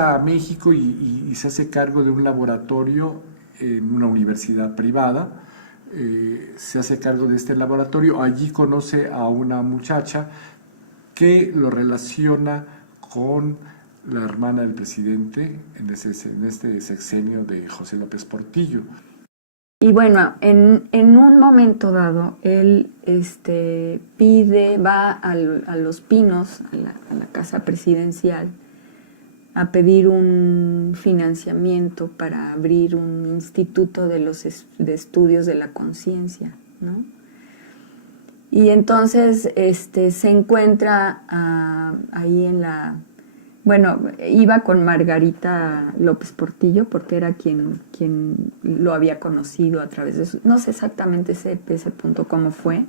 A México y se hace cargo de un laboratorio en una universidad privada. Se hace cargo de este laboratorio. Allí conoce a una muchacha que lo relaciona con la hermana del presidente en este sexenio de José López Portillo. Y bueno, en un momento dado, él va a Los Pinos, a la casa presidencial, a pedir un financiamiento para abrir un instituto de estudios de la conciencia, ¿no? Y entonces se encuentra ahí bueno, iba con Margarita López Portillo porque era quien lo había conocido a través de su... No sé exactamente ese punto cómo fue,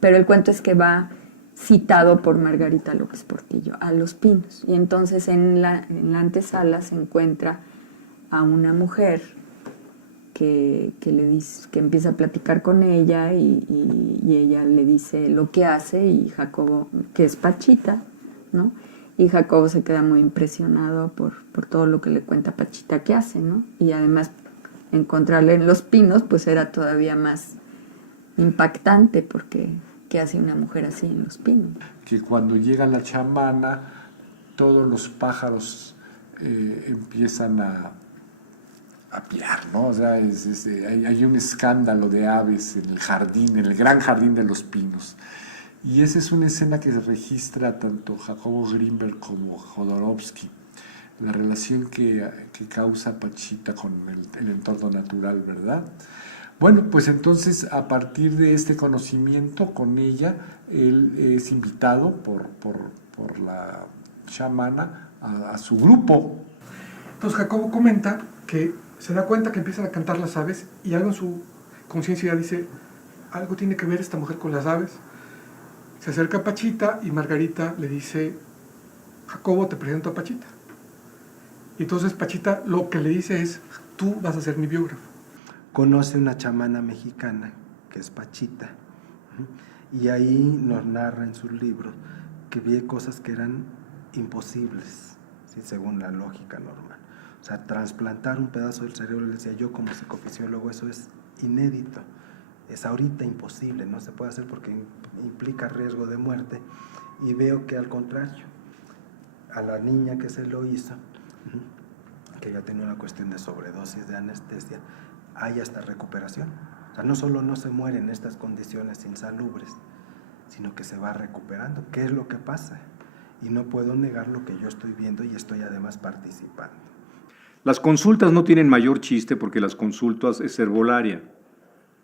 pero el cuento es que va citado por Margarita López Portillo a Los Pinos. Y entonces en la antesala se encuentra a una mujer que le dice, que empieza a platicar con ella y ella le dice lo que hace, y Jacobo, que es Pachita, ¿no? Y Jacobo se queda muy impresionado por todo lo que le cuenta Pachita que hace, ¿no? Y además encontrarle en Los Pinos pues era todavía más impactante, porque ¿qué hace una mujer así en Los Pinos? Que cuando llega la chamana, todos los pájaros empiezan a piar, ¿no? O sea, hay un escándalo de aves en el jardín, en el gran jardín de Los Pinos. Y esa es una escena que registra tanto Jacobo Grinberg como Jodorowsky, la relación que causa Pachita con el entorno natural, ¿verdad? Bueno, pues entonces a partir de este conocimiento con ella, él es invitado por la chamana a su grupo. Entonces Jacobo comenta que se da cuenta que empiezan a cantar las aves y algo en su conciencia dice, algo tiene que ver esta mujer con las aves. Se acerca a Pachita y Margarita le dice, Jacobo, te presento a Pachita. Y entonces Pachita lo que le dice es, tú vas a ser mi biógrafo. Conoce una chamana mexicana, que es Pachita, y ahí nos narra en sus libros que vi cosas que eran imposibles, ¿sí? Según la lógica normal. O sea, trasplantar un pedazo del cerebro, le decía yo como psicofisiólogo, eso es inédito. Es ahorita imposible, no se puede hacer porque implica riesgo de muerte. Y veo que al contrario, a la niña que se lo hizo, que ya tenía una cuestión de sobredosis de anestesia, hay hasta recuperación. O sea, no solo no se muere en estas condiciones insalubres, sino que se va recuperando. ¿Qué es lo que pasa? Y no puedo negar lo que yo estoy viendo y estoy además participando. Las consultas no tienen mayor chiste porque las consultas es herbolaria.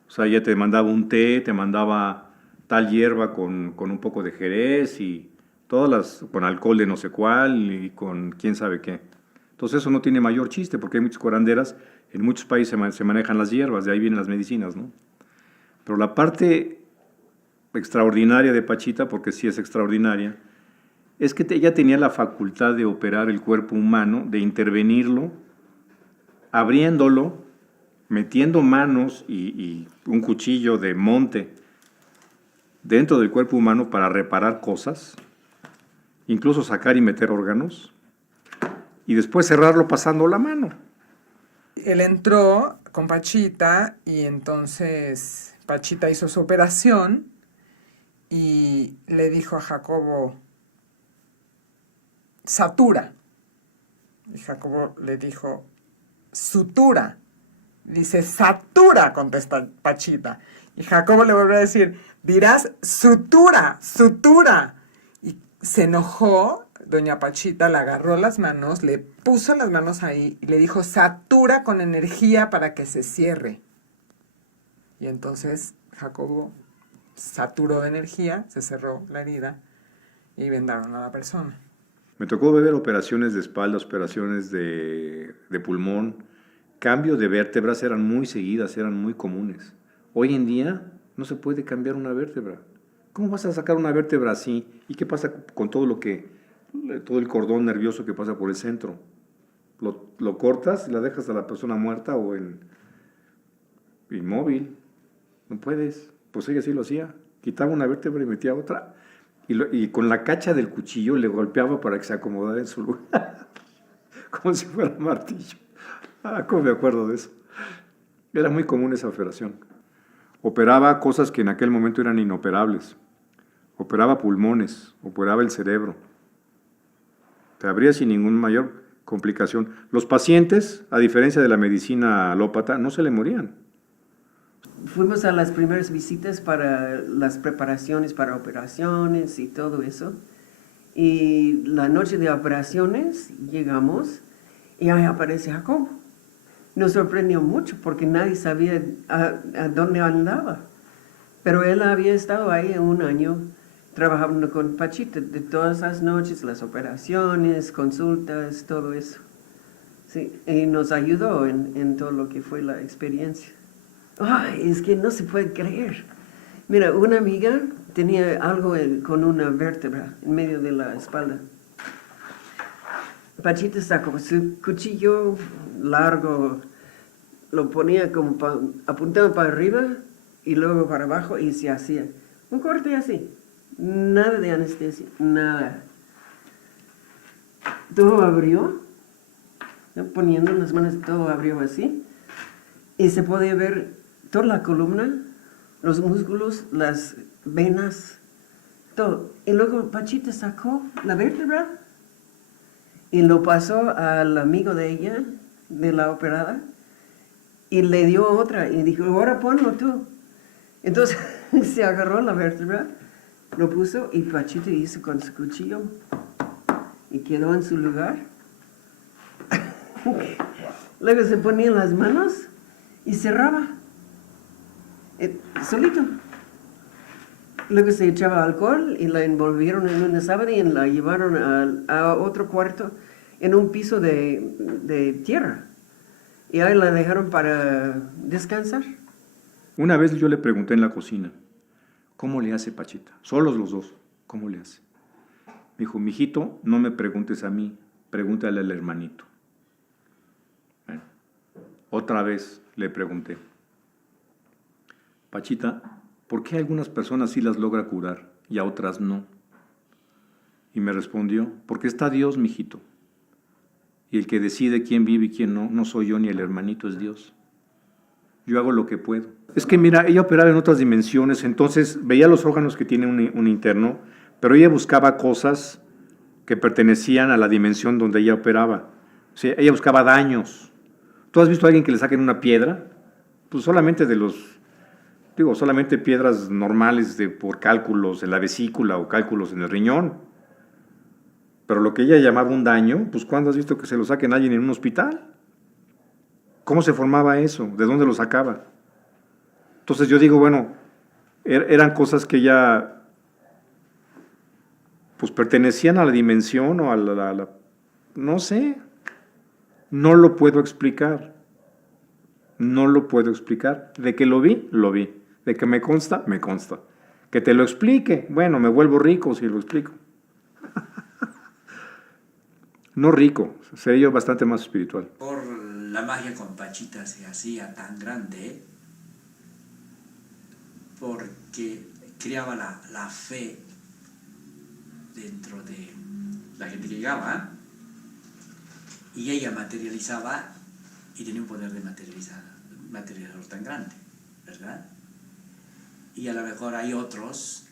O sea, ella te mandaba un té, te mandaba tal hierba con un poco de jerez y todas las, con alcohol de no sé cuál y con quién sabe qué. Entonces eso no tiene mayor chiste porque hay muchas curanderas, en muchos países se manejan las hierbas, de ahí vienen las medicinas, ¿no? Pero la parte extraordinaria de Pachita, porque sí es extraordinaria, es que ella tenía la facultad de operar el cuerpo humano, de intervenirlo, abriéndolo, metiendo manos y un cuchillo de monte dentro del cuerpo humano para reparar cosas, incluso sacar y meter órganos, y después cerrarlo pasando la mano. Él entró con Pachita y entonces Pachita hizo su operación y le dijo a Jacobo, satura. Y Jacobo le dijo, sutura. Dice, satura, contesta Pachita. Y Jacobo le volvió a decir, dirás sutura, sutura. Y se enojó, doña Pachita le agarró las manos, le puso las manos ahí y le dijo, satura con energía para que se cierre. Y entonces Jacobo saturó de energía, se cerró la herida y vendaron a la persona. Me tocó ver operaciones de espalda, operaciones de pulmón. Cambio de vértebras eran muy seguidas, eran muy comunes. Hoy en día no se puede cambiar una vértebra. ¿Cómo vas a sacar una vértebra así? ¿Y qué pasa con todo el cordón nervioso que pasa por el centro? Lo cortas y la dejas a la persona muerta o inmóvil. No puedes. Pues ella sí lo hacía. Quitaba una vértebra y metía otra. Y con la cacha del cuchillo le golpeaba para que se acomodara en su lugar. como si fuera martillo. ¿Cómo me acuerdo de eso? Era muy común esa operación. Operaba cosas que en aquel momento eran inoperables. Operaba pulmones, operaba el cerebro. Te abría sin ninguna mayor complicación. Los pacientes, a diferencia de la medicina alópata, no se le morían. Fuimos a las primeras visitas para las preparaciones para operaciones y todo eso. Y la noche de operaciones llegamos y ahí aparece Jacobo. Nos sorprendió mucho porque nadie sabía a dónde andaba. Pero él había estado ahí un año trabajando con Pachita de todas las noches, las operaciones, consultas, todo eso. Sí, y nos ayudó en todo lo que fue la experiencia. Ay, es que no se puede creer. Mira, una amiga tenía algo con una vértebra en medio de la espalda. Pachita sacó su cuchillo largo, lo ponía como apuntado para arriba y luego para abajo y se hacía un corte así. Nada de anestesia, nada. Todo abrió, ¿no? Poniendo las manos, todo abrió así. Y se podía ver toda la columna, los músculos, las venas, todo. Y luego Pachita sacó la vértebra y lo pasó al amigo de ella, de la operada, y le dio otra y dijo, ahora ponlo tú. Entonces se agarró la vértebra, lo puso y Pachita hizo con su cuchillo y quedó en su lugar. Luego se ponía las manos y cerraba solito. Luego se echaba alcohol y la envolvieron en una sábana y la llevaron a otro cuarto en un piso de tierra. Y ahí la dejaron para descansar. Una vez yo le pregunté en la cocina, ¿cómo le hace Pachita? Solos los dos, ¿cómo le hace? Me dijo, mijito, no me preguntes a mí, pregúntale al hermanito. Bueno, otra vez le pregunté, Pachita, ¿por qué a algunas personas sí las logra curar y a otras no? Y me respondió, porque está Dios, mijito. Y el que decide quién vive y quién no, no soy yo ni el hermanito, es Dios. Yo hago lo que puedo. Es que mira, ella operaba en otras dimensiones, entonces veía los órganos que tiene un interno, pero ella buscaba cosas que pertenecían a la dimensión donde ella operaba. O sea, ella buscaba daños. ¿Tú has visto a alguien que le saquen una piedra? Pues solamente solamente piedras normales por cálculos en la vesícula o cálculos en el riñón. Pero lo que ella llamaba un daño, pues ¿cuándo has visto que se lo saquen a alguien en un hospital? ¿Cómo se formaba eso? ¿De dónde lo sacaba? Entonces yo digo, bueno, eran cosas que ella pues pertenecían a la dimensión o a la no sé, no lo puedo explicar. No lo puedo explicar. De que lo vi, lo vi. De que me consta, me consta. Que te lo explique, bueno, me vuelvo rico si lo explico. No rico, sería yo bastante más espiritual. Por la magia con Pachita se hacía tan grande porque creaba la fe dentro de la gente que llegaba y ella materializaba y tenía un poder de materializador tan grande, ¿verdad? Y a lo mejor hay otros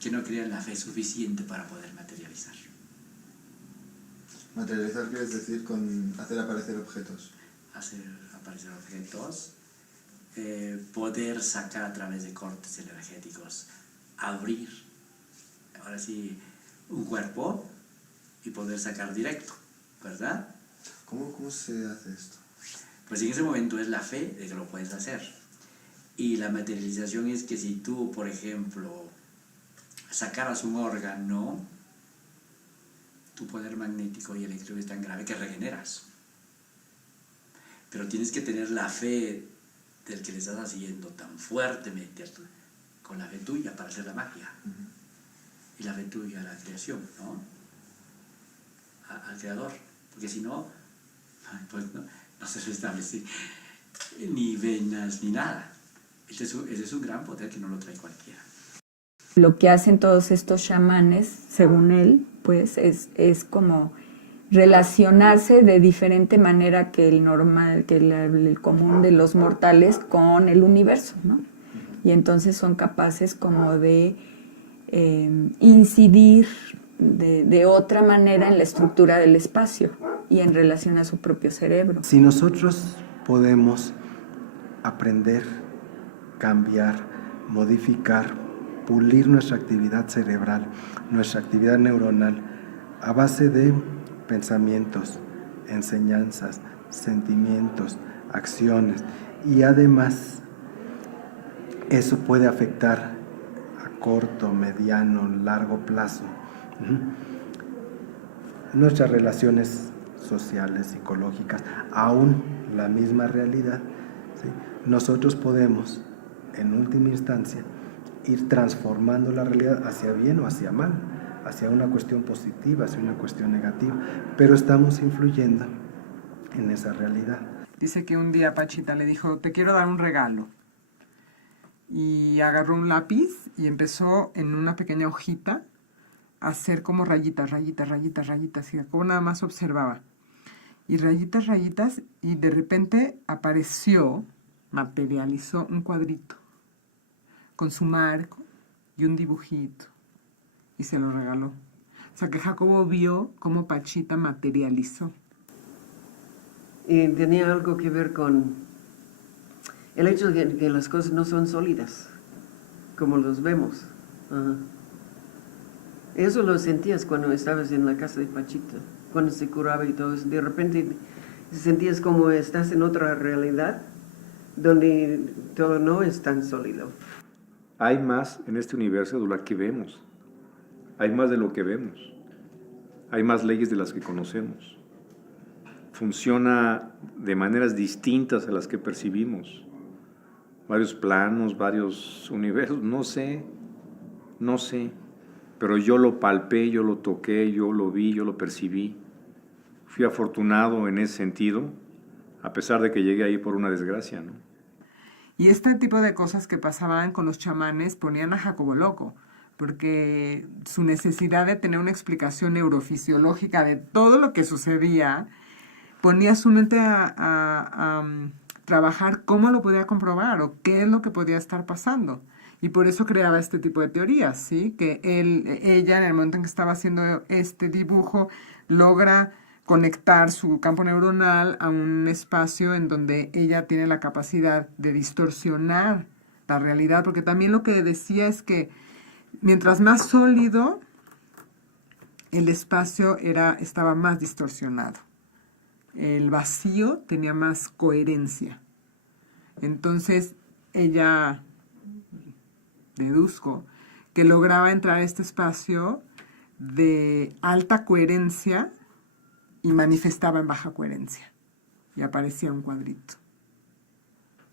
que no crean la fe suficiente para poder materializar. Materializar quieres decir con hacer aparecer objetos. Hacer aparecer objetos, poder sacar a través de cortes energéticos, abrir, ahora sí, un cuerpo y poder sacar directo, ¿verdad? ¿Cómo se hace esto? Pues en ese momento es la fe de que lo puedes hacer. Y la materialización es que si tú, por ejemplo, sacaras un órgano, tu poder magnético y eléctrico es tan grave que regeneras. Pero tienes que tener la fe del que le estás haciendo tan fuertemente, con la fe tuya para hacer la magia. Y la fe tuya a la creación, ¿no? Al creador. Porque si no, pues no se restablece ni venas ni nada. Ese es un gran poder que no lo trae cualquiera. Lo que hacen todos estos chamanes, según él, pues es como relacionarse de diferente manera que el normal, que el común de los mortales con el universo, ¿no? Y entonces son capaces como de incidir de otra manera en la estructura del espacio y en relación a su propio cerebro. Si nosotros podemos aprender, cambiar, modificar, pulir nuestra actividad cerebral, nuestra actividad neuronal, a base de pensamientos, enseñanzas, sentimientos, acciones, y además eso puede afectar a corto, mediano, largo plazo nuestras relaciones sociales, psicológicas, aún la misma realidad, ¿sí? Nosotros podemos, en última instancia, ir transformando la realidad hacia bien o hacia mal, hacia una cuestión positiva, hacia una cuestión negativa, pero estamos influyendo en esa realidad. Dice que un día Pachita le dijo, te quiero dar un regalo. Y agarró un lápiz y empezó en una pequeña hojita a hacer como rayitas, rayitas, rayitas, rayitas. Y Jacobo nada más observaba. Y rayitas, rayitas, y de repente apareció, materializó un cuadrito con su marco y un dibujito. Y se lo regaló. O sea que Jacobo vio cómo Pachita materializó. Y tenía algo que ver con el hecho de que las cosas no son sólidas, como los vemos. Ajá. Eso lo sentías cuando estabas en la casa de Pachita, cuando se curaba y todo eso. De repente sentías como estás en otra realidad, donde todo no es tan sólido. Hay más en este universo de lo que vemos. Hay más de lo que vemos. Hay más leyes de las que conocemos. Funciona de maneras distintas a las que percibimos. Varios planos, varios universos, no sé. Pero yo lo palpé, yo lo toqué, yo lo vi, yo lo percibí. Fui afortunado en ese sentido, a pesar de que llegué ahí por una desgracia, ¿no? Y este tipo de cosas que pasaban con los chamanes ponían a Jacobo loco, porque su necesidad de tener una explicación neurofisiológica de todo lo que sucedía ponía su mente a trabajar cómo lo podía comprobar o qué es lo que podía estar pasando. Y por eso creaba este tipo de teorías, ¿sí? Que ella, en el momento en que estaba haciendo este dibujo, logra conectar su campo neuronal a un espacio en donde ella tiene la capacidad de distorsionar la realidad, porque también lo que decía es que mientras más sólido, el espacio estaba más distorsionado. El vacío tenía más coherencia. Entonces, ella, deduzco, que lograba entrar a este espacio de alta coherencia y manifestaba en baja coherencia. Y aparecía un cuadrito.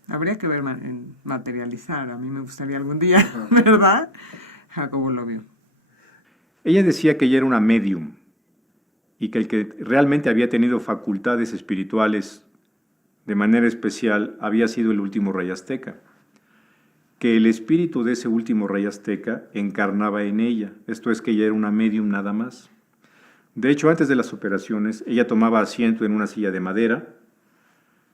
Habría que ver materializar. A mí me gustaría algún día, ¿verdad? Jacobo lo vio. Ella decía que ella era una medium y que el que realmente había tenido facultades espirituales de manera especial había sido el último rey azteca, que el espíritu de ese último rey azteca encarnaba en ella, esto es que ella era una medium nada más. De hecho, antes de las operaciones, ella tomaba asiento en una silla de madera,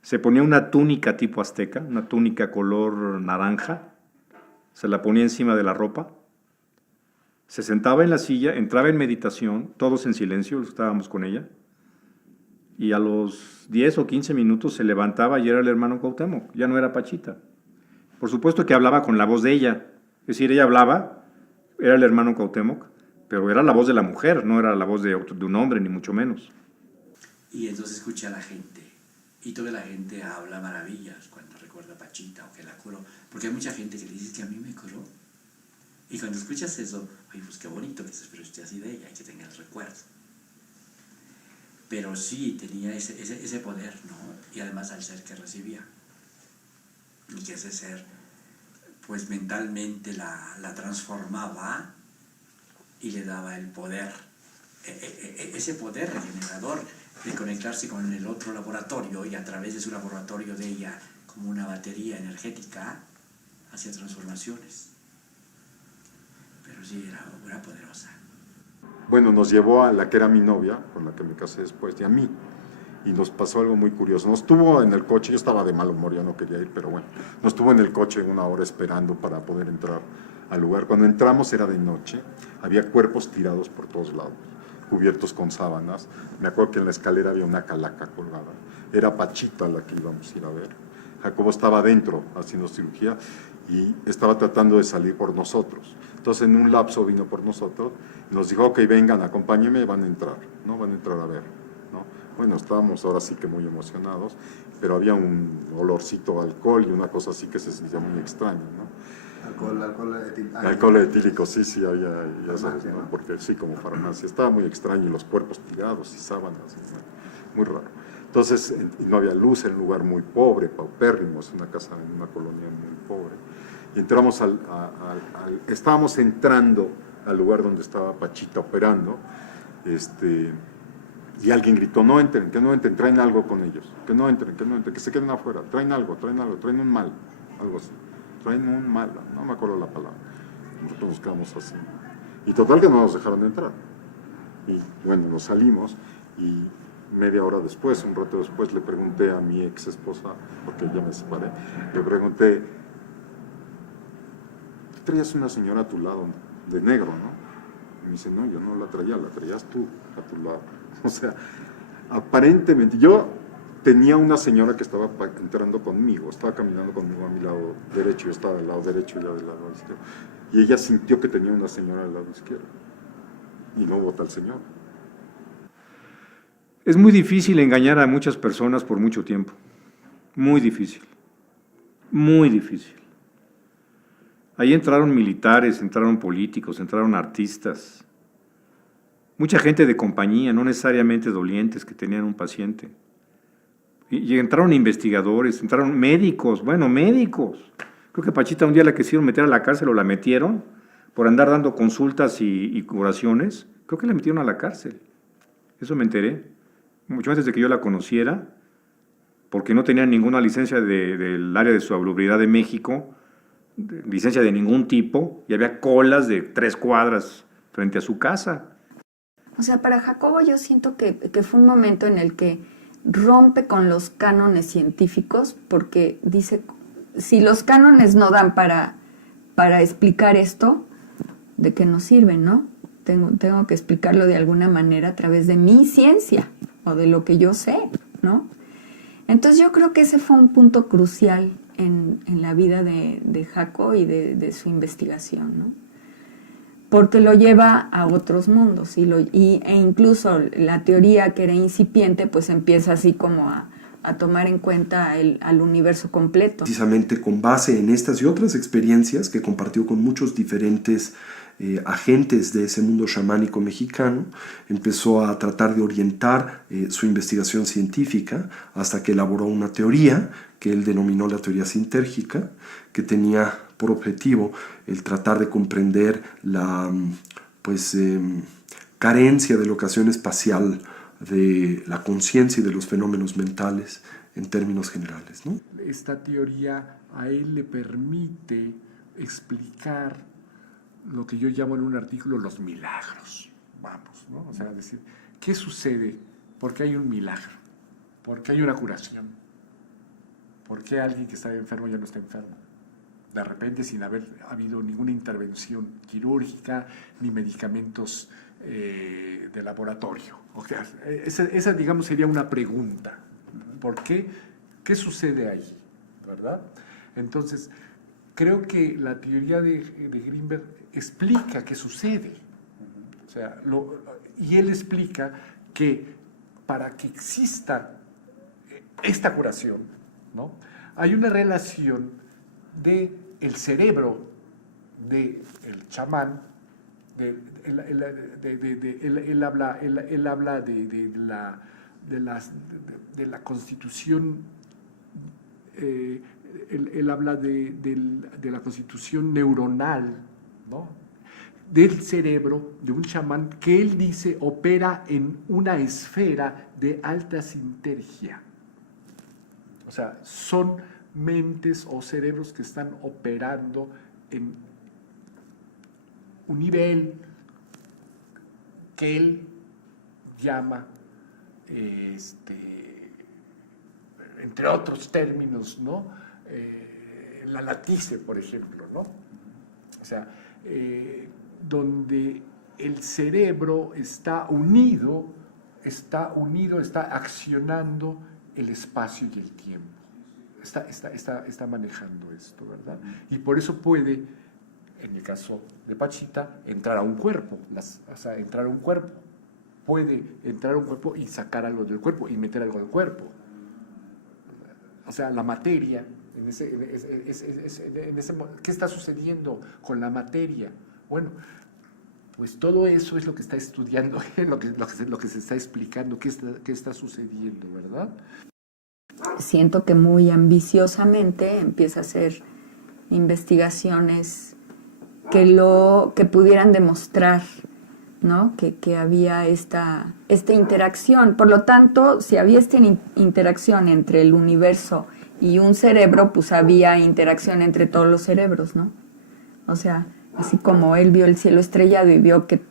se ponía una túnica tipo azteca, una túnica color naranja, se la ponía encima de la ropa, se sentaba en la silla, entraba en meditación, todos en silencio, estábamos con ella, y a los 10 o 15 minutos se levantaba y era el hermano Cuauhtémoc, ya no era Pachita. Por supuesto que hablaba con la voz de ella, es decir, ella hablaba, era el hermano Cuauhtémoc, pero era la voz de la mujer, no era la voz de un hombre, ni mucho menos. Y entonces escucha a la gente, y toda la gente habla maravillas cuando recuerda a Pachita o que la curó, porque hay mucha gente que dice que a mí me curó. Y cuando escuchas eso, oye, pues qué bonito que se esté así de ella y que tenga el recuerdo. Pero sí tenía ese poder, ¿no? Y además al ser que recibía. Y que ese ser, pues mentalmente la transformaba y le daba el poder, ese poder regenerador de conectarse con el otro laboratorio y a través de su laboratorio de ella, como una batería energética, hacía transformaciones. Pero sí, era poderosa. bueno, nos llevó a la que era mi novia, con la que me casé después, y a mí. Y nos pasó algo muy curioso. Nos tuvo en el coche, yo estaba de mal humor, yo no quería ir, pero bueno, nos tuvo en el coche 1 hora esperando para poder entrar al lugar. Cuando entramos era de noche, había cuerpos tirados por todos lados, cubiertos con sábanas. Me acuerdo que en la escalera había una calaca colgada. Era Pachita la que íbamos a ir a ver. Jacobo estaba adentro haciendo cirugía y estaba tratando de salir por nosotros. Entonces en un lapso vino por nosotros y nos dijo, ok, vengan, acompáñenme, van a entrar, ¿no? Van a entrar a ver, ¿no? Bueno, estábamos ahora sí que muy emocionados, pero había un olorcito a alcohol y una cosa así que se sentía muy extraña, ¿no? Alcohol etílico, sí, había, ya sabes, ¿no? Porque sí, como farmacia, estaba muy extraño, y los cuerpos tirados y sábanas, muy raro. Entonces, no había luz, era un lugar muy pobre, paupérrimo, es una casa en una colonia muy pobre. Y entramos estábamos entrando al lugar donde estaba Pachita operando, y alguien gritó, no entren, traen algo con ellos, que no entren, que se queden afuera, traen un mal, algo así, traen un mal, no me acuerdo la palabra. Nosotros nos quedamos así. Y total que no nos dejaron entrar. Y bueno, nos salimos y media hora después, un rato después, le pregunté a mi ex esposa, porque ya me separé, le pregunté, tú traías una señora a tu lado, de negro, ¿no? Y me dice, no, yo no la traías tú a tu lado. O sea, aparentemente, yo tenía una señora que estaba entrando conmigo, estaba caminando conmigo a mi lado derecho, yo estaba del lado derecho y ella del lado izquierdo. Y ella sintió que tenía una señora del lado izquierdo. Y no hubo tal señor. Es muy difícil engañar a muchas personas por mucho tiempo. Muy difícil. Muy difícil. Ahí entraron militares, entraron políticos, entraron artistas. Mucha gente de compañía, no necesariamente dolientes, que tenían un paciente. Y entraron investigadores, entraron médicos, médicos. Creo que Pachita un día la quisieron meter a la cárcel o la metieron por andar dando consultas y curaciones. Creo que la metieron a la cárcel. Eso me enteré. Mucho antes de que yo la conociera, porque no tenía ninguna licencia del área de salubridad de México, licencia de ningún tipo, y había colas de 3 cuadras frente a su casa. O sea, para Jacobo yo siento que fue un momento en el que rompe con los cánones científicos, porque dice, si los cánones no dan para explicar esto, ¿de qué nos sirven, no? Tengo que explicarlo de alguna manera a través de mi ciencia o de lo que yo sé, ¿no? Entonces yo creo que ese fue un punto crucial en la vida de Jaco y de su investigación, ¿no? Porque lo lleva a otros mundos e incluso la teoría que era incipiente pues empieza así como a tomar en cuenta al universo completo. Precisamente con base en estas y otras experiencias que compartió con muchos diferentes agentes de ese mundo chamánico mexicano, empezó a tratar de orientar su investigación científica hasta que elaboró una teoría que él denominó la teoría sintérgica, que tenía por objetivo el tratar de comprender la carencia de locación espacial de la conciencia y de los fenómenos mentales en términos generales, ¿no? Esta teoría a él le permite explicar lo que yo llamo en un artículo los milagros, vamos, ¿no? O sea, decir, ¿qué sucede? ¿Por qué hay un milagro? ¿Por qué hay una curación? ¿Por qué alguien que está enfermo ya no está enfermo? De repente, sin haber habido ninguna intervención quirúrgica ni medicamentos de laboratorio. O sea, esa, digamos, sería una pregunta. ¿Por qué? ¿Qué sucede ahí? ¿Verdad? Entonces, creo que la teoría de Grinberg explica qué sucede. O sea, y él explica que para que exista esta curación, ¿no? Hay una relación del cerebro del chamán. Él habla de la constitución. Él habla de la constitución neuronal, ¿no? Del cerebro de un chamán que él dice opera en una esfera de alta sintergia. O sea, son mentes o cerebros que están operando en un nivel que él llama, entre otros términos, ¿no? La latice, por ejemplo, ¿no? O sea, donde el cerebro está unido, está accionando el espacio y el tiempo. Está manejando esto, ¿verdad? Y por eso puede, en el caso de Pachita, entrar a un cuerpo, entrar a un cuerpo. Puede entrar a un cuerpo y sacar algo del cuerpo y meter algo del cuerpo. O sea, la materia, ¿qué está sucediendo con la materia? Bueno, pues todo eso es lo que está estudiando, lo que se está explicando, qué está sucediendo, ¿verdad? Siento que muy ambiciosamente empieza a hacer investigaciones que pudieran demostrar, ¿no? que había esta interacción. Por lo tanto, si había esta interacción entre el universo y un cerebro, pues había interacción entre todos los cerebros, ¿no? O sea, así como él vio el cielo estrellado y vio que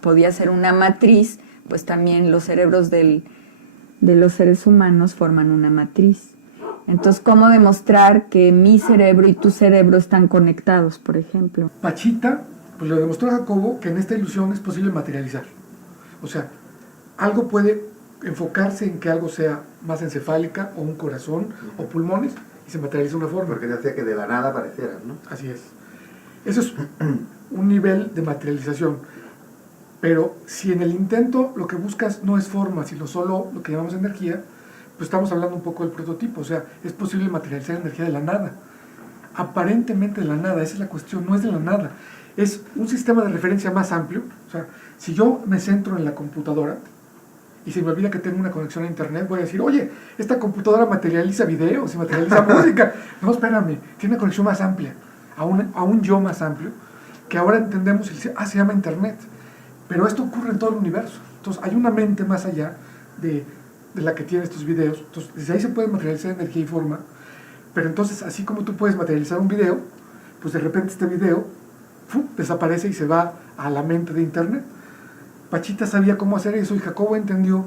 podía ser una matriz, pues también los cerebros de los seres humanos forman una matriz. Entonces, ¿cómo demostrar que mi cerebro y tu cerebro están conectados, por ejemplo? Pachita, pues lo demostró Jacobo que en esta ilusión es posible materializar. O sea, algo puede enfocarse en que algo sea más encefálica, o un corazón, o pulmones, y se materializa una forma. Porque decía que de la nada apareciera, ¿no? Así es. Eso es un nivel de materialización. Pero si en el intento lo que buscas no es forma, sino solo lo que llamamos energía, pues estamos hablando un poco del prototipo. O sea, es posible materializar energía de la nada. Aparentemente de la nada, esa es la cuestión, no es de la nada. Es un sistema de referencia más amplio. O sea, si yo me centro en la computadora y se me olvida que tengo una conexión a internet, voy a decir, oye, esta computadora materializa videos y materializa música. No, espérame, tiene una conexión más amplia, a un yo más amplio, que ahora entendemos y se llama internet. Pero esto ocurre en todo el universo. Entonces hay una mente más allá de la que tiene estos videos. Entonces desde ahí se puede materializar energía y forma. Pero entonces, así como tú puedes materializar un video, pues de repente este video desaparece y se va a la mente de internet. Pachita sabía cómo hacer eso y Jacobo entendió.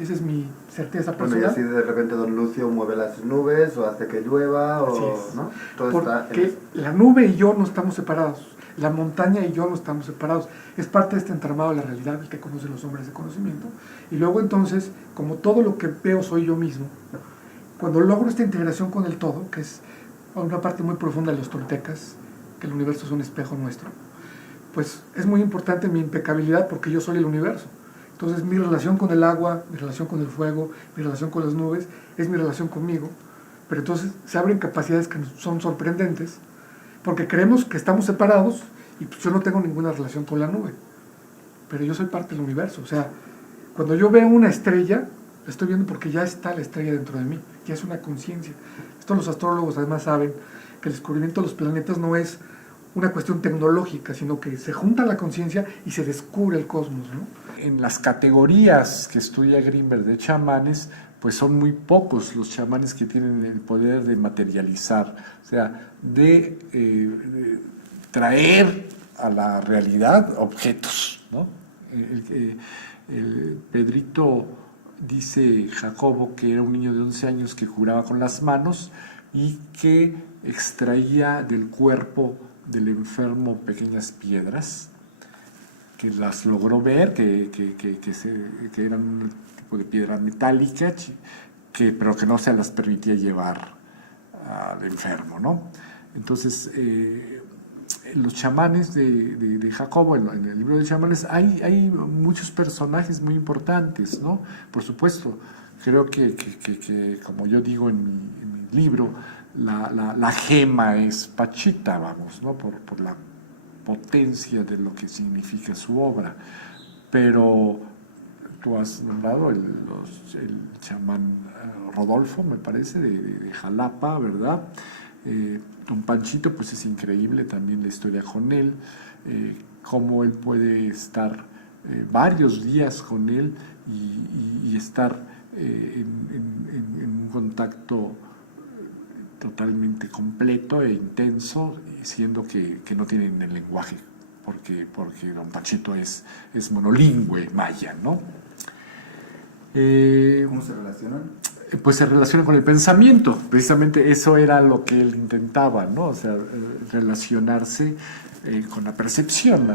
Esa es mi certeza personal. Bueno, y así de repente don Lucio mueve las nubes o hace que llueva, o, ¿no? Todo porque la nube y yo no estamos separados. La montaña y yo no estamos separados. Es parte de este entramado de la realidad, el que conocen los hombres de conocimiento. Y luego entonces, como todo lo que veo soy yo mismo, cuando logro esta integración con el todo, que es una parte muy profunda de los toltecas, que el universo es un espejo nuestro, pues es muy importante mi impecabilidad porque yo soy el universo. Entonces mi relación con el agua, mi relación con el fuego, mi relación con las nubes, es mi relación conmigo. Pero entonces se abren capacidades que son sorprendentes, porque creemos que estamos separados y pues yo no tengo ninguna relación con la nube. Pero yo soy parte del universo. O sea, cuando yo veo una estrella, la estoy viendo porque ya está la estrella dentro de mí, ya es una conciencia. Esto los astrólogos además saben, que el descubrimiento de los planetas no es una cuestión tecnológica, sino que se junta la conciencia y se descubre el cosmos, ¿no? En las categorías que estudia Grinberg de chamanes, pues son muy pocos los chamanes que tienen el poder de materializar, o sea, de traer a la realidad objetos, ¿no? El Pedrito dice Jacobo que era un niño de 11 años que curaba con las manos y que extraía del cuerpo del enfermo pequeñas piedras, que las logró ver, que eran un tipo de piedra metálica, pero que no se las permitía llevar al enfermo, ¿no? Entonces, los chamanes de Jacobo, en el libro de chamanes, hay muchos personajes muy importantes, ¿no? Por supuesto, creo que como yo digo en mi libro, la gema es Pachita, vamos, ¿no? Por la potencia de lo que significa su obra. Pero tú has nombrado el chamán Rodolfo, me parece, de Jalapa, ¿verdad? Don Panchito, pues es increíble también la historia con él, cómo él puede estar varios días con él y estar en un contacto totalmente completo e intenso, siendo que no tienen el lenguaje porque don Pachito es monolingüe maya, ¿no? ¿Cómo se relacionan? Pues se relaciona con el pensamiento, precisamente eso era lo que él intentaba, ¿no? O sea, relacionarse con la percepción.